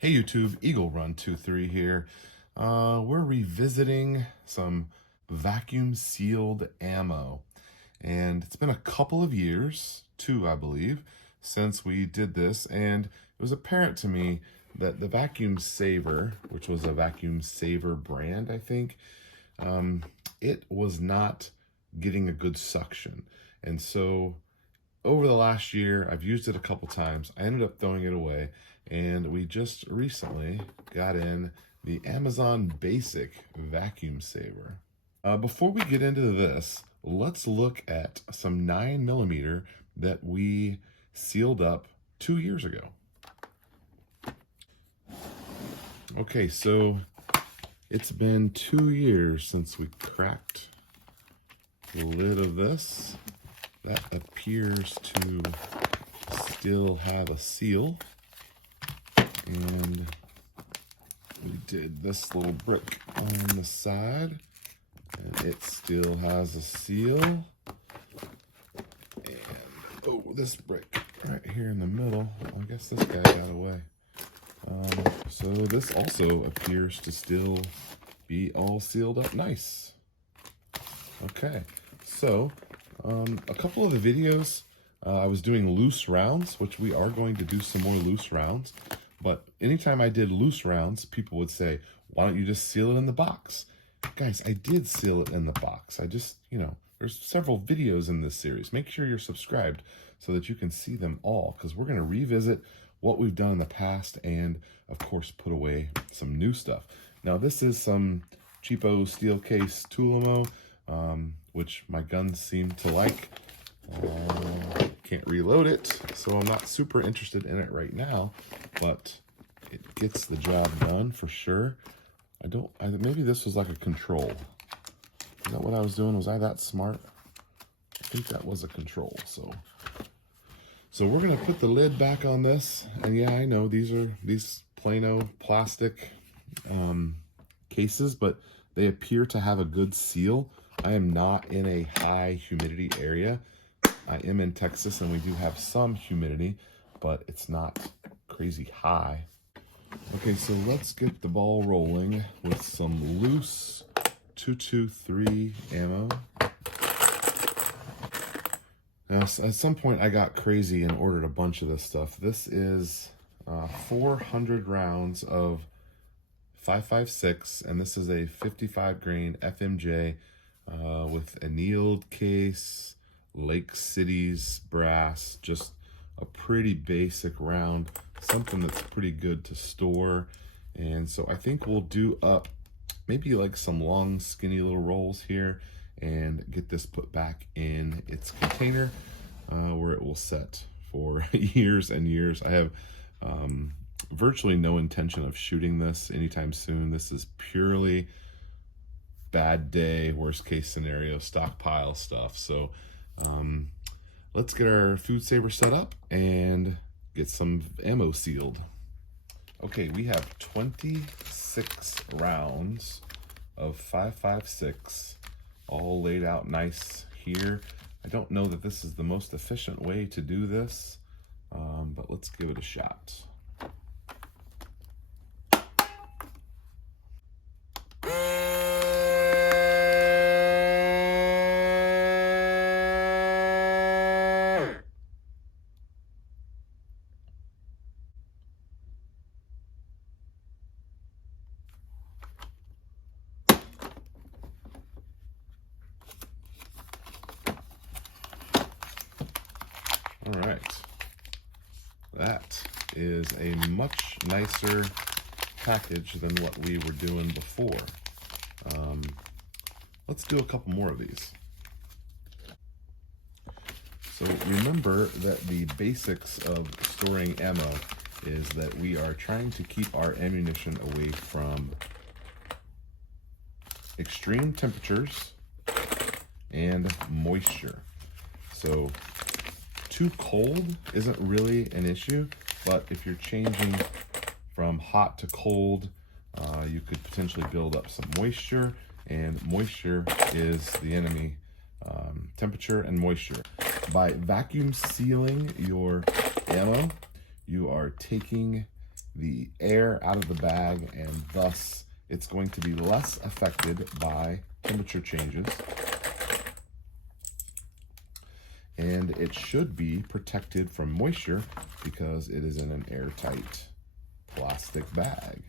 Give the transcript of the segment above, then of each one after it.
Hey YouTube, Eagle Run 23 here. We're revisiting some vacuum sealed ammo. And it's been a couple of years, two I believe, since we did this. And it was apparent to me that the Vacuum Saver, which was a Vacuum Saver brand, I think, it was not getting a good suction. And so over the last year, I've used it a couple times. I ended up throwing it away, and we just recently got in the Amazon Basic Vacuum Saver. Before we get into this, let's look at some 9mm that we sealed up 2 years ago. Okay, so it's been 2 years since we cracked the lid of this. That appears to still have a seal. And we did this little brick on the side, and it still has a seal. And oh, this brick right here in the middle, I guess this guy got away. So this also appears to still be all sealed up nice. Okay, so a couple of the videos, I was doing loose rounds, which we are going to do some more loose rounds. But anytime I did loose rounds, people would say, why don't you just seal it in the box? Guys, I did seal it in the box. I just, there's several videos in this series. Make sure you're subscribed so that you can see them all, because we're going to revisit what we've done in the past and, of course, put away some new stuff. Now, this is some cheapo steel case Tulamo, which my guns seem to like. Can't reload it, so I'm not super interested in it right now, but it gets the job done for sure. Maybe this was like a control. Is that what I was doing? Was I that smart? I think that was a control. So we're gonna put the lid back on this, and yeah, I know these Plano plastic cases, but they appear to have a good seal. I am not in a high humidity area. I am in Texas, and we do have some humidity, but it's not crazy high. Okay, so let's get the ball rolling with some loose 223 ammo. Now, at some point, I got crazy and ordered a bunch of this stuff. This is 400 rounds of 5.56, and this is a 55 grain FMJ with annealed case, Lake City's brass, just a pretty basic round, something that's pretty good to store. And so I think we'll do up maybe like some long skinny little rolls here and get this put back in its container where it will set for years and years. I have virtually no intention of shooting this anytime soon. This is purely bad day, worst case scenario, stockpile stuff. So let's get our food saver set up and get some ammo sealed. Okay, we have 26 rounds of 5.56 all laid out nice here. I don't know that this is the most efficient way to do this, but let's give it a shot. All right, that is a much nicer package than what we were doing before. Let's do a couple more of these. So remember that the basics of storing ammo is that we are trying to keep our ammunition away from extreme temperatures and moisture. So too cold isn't really an issue, but if you're changing from hot to cold, you could potentially build up some moisture, and moisture is the enemy. Temperature and moisture. By vacuum sealing your ammo, you are taking the air out of the bag, and thus it's going to be less affected by temperature changes. And it should be protected from moisture because it is in an airtight plastic bag.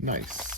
Nice.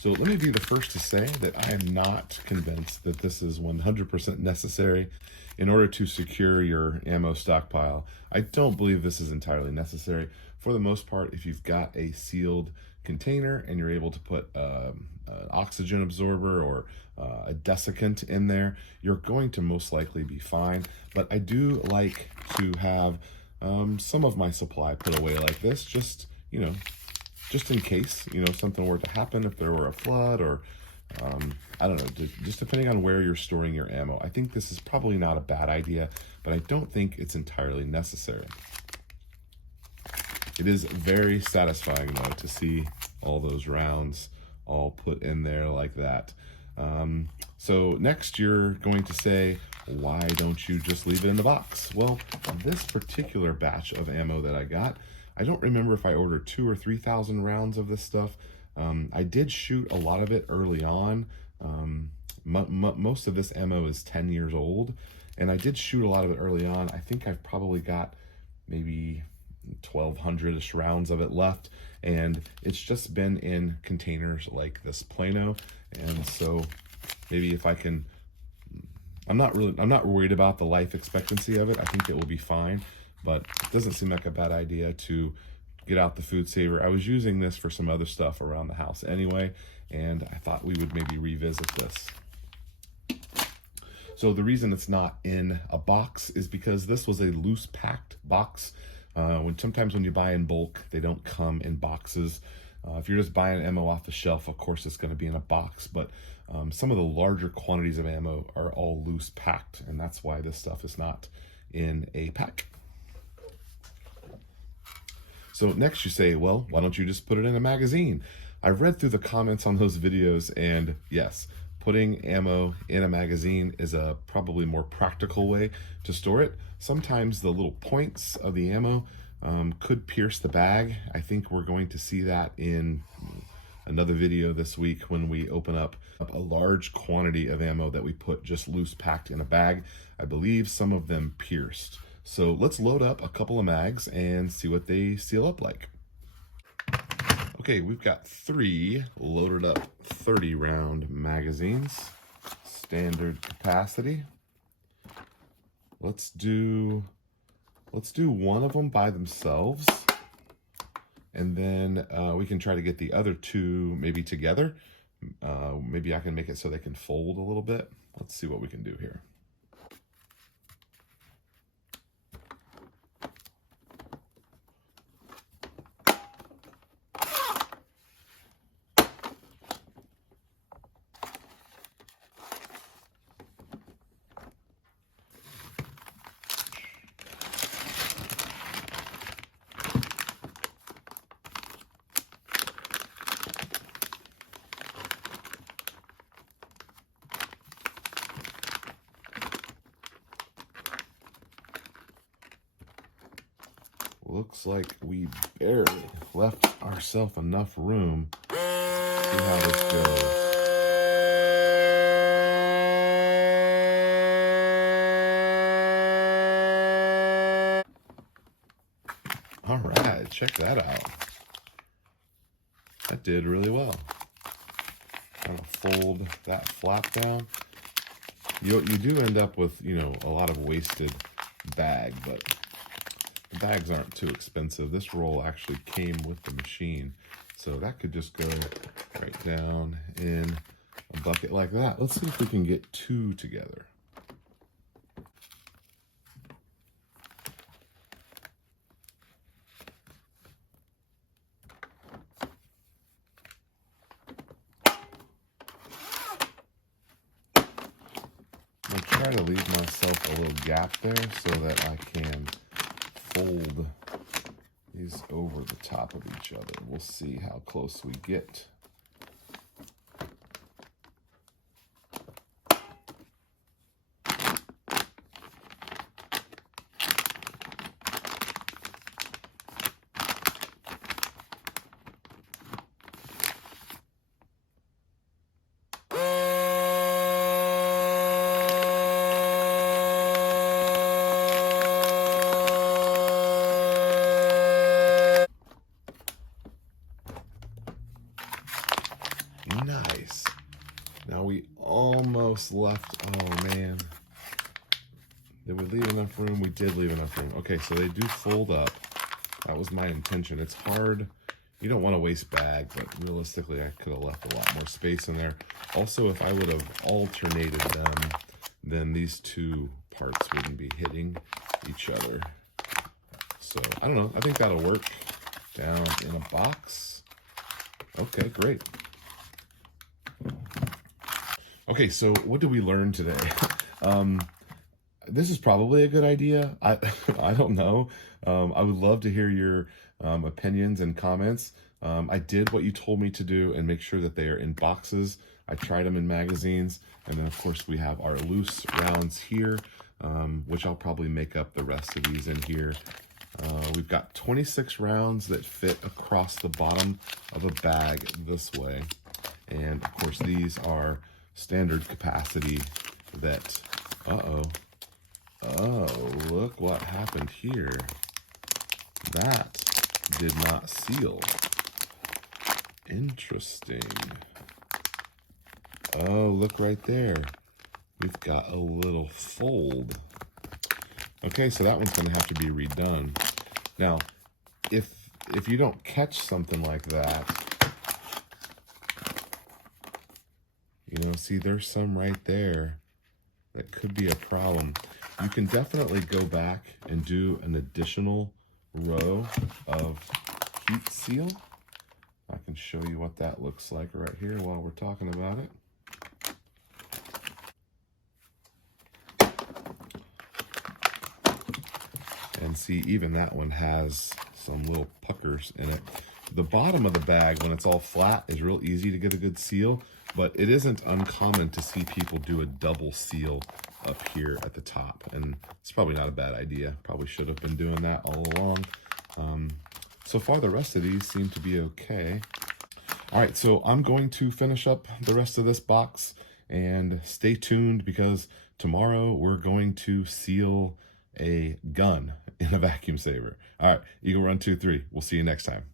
So let me be the first to say that I am not convinced that this is 100% necessary in order to secure your ammo stockpile. I don't believe this is entirely necessary. For the most part, if you've got a sealed container and you're able to put an oxygen absorber or a desiccant in there, you're going to most likely be fine. But I do like to have some of my supply put away like this, just in case, something were to happen, if there were a flood or, I don't know, just depending on where you're storing your ammo. I think this is probably not a bad idea, but I don't think it's entirely necessary. It is very satisfying, though, to see all those rounds all put in there like that. So next you're going to say, why don't you just leave it in the box? Well, this particular batch of ammo that I got, I don't remember if I ordered 2,000 or 3,000 rounds of this stuff. I did shoot a lot of it early on. Most of this ammo is 10 years old, and I did shoot a lot of it early on. I think I've probably got maybe 1,200-ish rounds of it left, and it's just been in containers like this Plano. And so maybe if I can, I'm not worried about the life expectancy of it. I think it will be fine. But it doesn't seem like a bad idea to get out the food saver. I was using this for some other stuff around the house anyway, and I thought we would maybe revisit this. So the reason it's not in a box is because this was a loose packed box. Sometimes when you buy in bulk, they don't come in boxes. If you're just buying ammo off the shelf, of course it's going to be in a box, but some of the larger quantities of ammo are all loose packed, and that's why this stuff is not in a pack. So next you say, well, why don't you just put it in a magazine? I've read through the comments on those videos, and yes, putting ammo in a magazine is a probably more practical way to store it. Sometimes the little points of the ammo could pierce the bag. I think we're going to see that in another video this week when we open up a large quantity of ammo that we put just loose packed in a bag. I believe some of them pierced. So let's load up a couple of mags and see what they seal up like. Okay, we've got 3 loaded up 30 round magazines, standard capacity. Let's do one of them by themselves, and then we can try to get the other 2 maybe together. Maybe I can make it so they can fold a little bit. Let's see what we can do here. Looks like we barely left ourselves enough room. See how this goes. All right, check that out. That did really well. I'm gonna fold that flap down. You do end up with, a lot of wasted bag, but the bags aren't too expensive. This roll actually came with the machine, so that could just go right down in a bucket like that. Let's see if we can get 2 together. to leave myself a little gap there so that I can fold these over the top of each other. We'll see how close we get. Nice. Now we almost left, oh man. Did we leave enough room? We did leave enough room. Okay, so they do fold up. That was my intention. It's hard. You don't want to waste bag, but realistically, I could have left a lot more space in there. Also, if I would have alternated them, then these two parts wouldn't be hitting each other. So, I don't know. I think that'll work. Down in a box. Okay, great. Okay, so what did we learn today? This is probably a good idea. I don't know. I would love to hear your opinions and comments. I did what you told me to do and make sure that they are in boxes. I tried them in magazines. And then, of course, we have our loose rounds here, which I'll probably make up the rest of these in here. We've got 26 rounds that fit across the bottom of a bag this way. And, of course, these are standard capacity that, oh, look what happened here. That did not seal. Interesting. Oh, look right there. We've got a little fold. Okay, so that one's going to have to be redone. Now, if you don't catch something like that, you know, see, there's some right there that could be a problem. You can definitely go back and do an additional row of heat seal. I can show you what that looks like right here while we're talking about it. And see, even that one has some little puckers in it. The bottom of the bag, when it's all flat, is real easy to get a good seal, but it isn't uncommon to see people do a double seal up here at the top, and it's probably not a bad idea. Probably should have been doing that all along. So far, the rest of these seem to be okay. All right, so I'm going to finish up the rest of this box, and stay tuned because tomorrow we're going to seal a gun in a vacuum saver. All right, Eagle Run 2-3. We'll see you next time.